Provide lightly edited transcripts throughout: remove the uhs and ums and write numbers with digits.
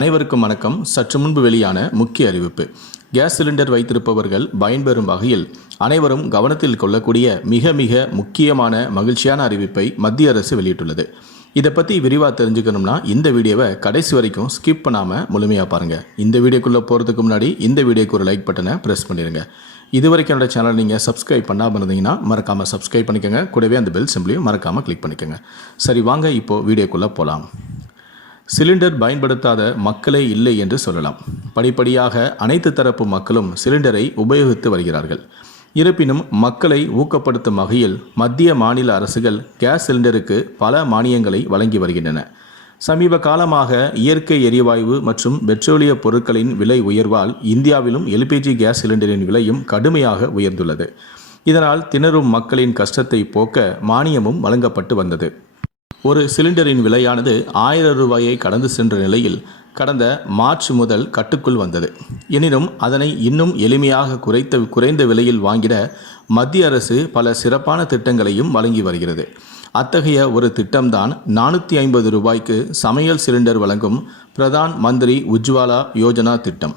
அனைவருக்கும் வணக்கம். சற்று முன்பு வெளியான முக்கிய அறிவிப்பு. கேஸ் சிலிண்டர் வைத்திருப்பவர்கள் பயன்பெறும் வகையில் அனைவரும் கவனத்தில் கொள்ளக்கூடிய மிக முக்கியமான மகிழ்ச்சியான அறிவிப்பை மத்திய அரசு வெளியிட்டுள்ளது. இதை பற்றி விரிவாக தெரிஞ்சுக்கணும்னா இந்த வீடியோவை கடைசி வரைக்கும் ஸ்கிப் பண்ணாமல் முழுமையாக பாருங்கள். இந்த வீடியோக்குள்ளே போகிறதுக்கு முன்னாடி இந்த வீடியோக்கு ஒரு லைக் பட்டனை ப்ரெஸ் பண்ணிடுங்க. இதுவரைக்கும் என்னோட சேனல் நீங்கள் சப்ஸ்கிரைப் பண்ணாமல் இருந்தீங்கன்னா மறக்காமல் சப்ஸ்கிரைப் பண்ணிக்கோங்க. கூடவே அந்த பெல் சிம்பிளையும் மறக்காமல் கிளிக் பண்ணிக்கோங்க. சரி, வாங்க இப்போது வீடியோக்குள்ளே போகலாம். சிலிண்டர் பயன்படுத்தாத மக்களே இல்லை என்று சொல்லலாம். படிப்படியாக அனைத்து தரப்பு மக்களும் சிலிண்டரை உபயோகித்து வருகிறார்கள். இருப்பினும் மக்களை ஊக்கப்படுத்தும் வகையில் மத்திய மாநில அரசுகள் கேஸ் சிலிண்டருக்கு பல மானியங்களை வழங்கி வருகின்றன. சமீப காலமாக இயற்கை எரிவாயு மற்றும் பெட்ரோலிய பொருட்களின் விலை உயர்வால் இந்தியாவிலும் எல்பிஜி கேஸ் சிலிண்டரின் விலையும் கடுமையாக உயர்ந்துள்ளது. இதனால் திணறும் மக்களின் கஷ்டத்தை போக்க மானியமும் வழங்கப்பட்டு வந்தது. ஒரு சிலிண்டரின் விலையானது 1000 ரூபாயை கடந்து சென்ற நிலையில் கடந்த மார்ச் முதல் கட்டுக்குள் வந்தது. எனினும் அதனை இன்னும் எளிமையாக குறைந்த விலையில் வாங்கிட மத்திய அரசு பல சிறப்பான திட்டங்களையும் வழங்கி வருகிறது. அத்தகைய ஒரு திட்டம்தான் 450 ரூபாய்க்கு சமையல் சிலிண்டர் வழங்கும் பிரதான் மந்திரி உஜ்வாலா யோஜனா திட்டம்.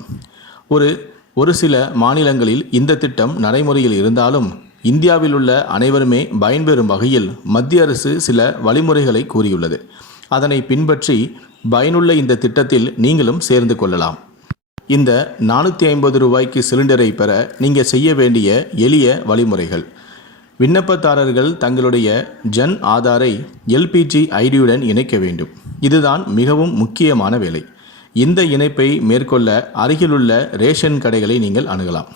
ஒரு சில மாநிலங்களில் இந்த திட்டம் நடைமுறையில் இருந்தாலும் இந்தியாவில் உள்ள அனைவருமே பயன்பெறும் வகையில் மத்திய அரசு சில வழிமுறைகளை கூறியுள்ளது. அதனை பின்பற்றி பயனுள்ள இந்த திட்டத்தில் நீங்களும் சேர்ந்து கொள்ளலாம். இந்த 450 ரூபாய்க்கு சிலிண்டரை பெற நீங்கள் செய்ய வேண்டிய எளிய வழிமுறைகள்: விண்ணப்பதாரர்கள் தங்களுடைய ஜன் ஆதாரை எல்பிஜி ஐடியுடன் இணைக்க வேண்டும். இதுதான் மிகவும் முக்கியமான வேலை. இந்த இணைப்பை மேற்கொள்ள அருகிலுள்ள ரேஷன் கடைகளை நீங்கள் அணுகலாம்.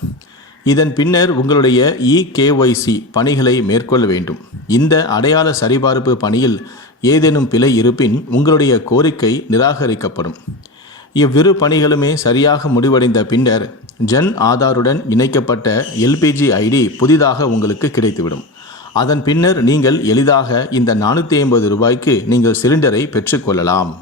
இதன் பின்னர் உங்களுடைய EKYC பணிகளை மேற்கொள்ள வேண்டும். இந்த அடையாள சரிபார்ப்பு பணியில் ஏதேனும் பிழை இருப்பின் உங்களுடைய கோரிக்கை நிராகரிக்கப்படும். இவ்விரு பணிகளுமே சரியாக முடிவடைந்த பின்னர் ஜன் ஆதாருடன் இணைக்கப்பட்ட எல்பிஜி ஐடி புதிதாக உங்களுக்கு கிடைத்துவிடும். அதன் பின்னர் நீங்கள் எளிதாக இந்த 450 ரூபாய்க்கு நீங்கள் சிலிண்டரை பெற்றுக்கொள்ளலாம்.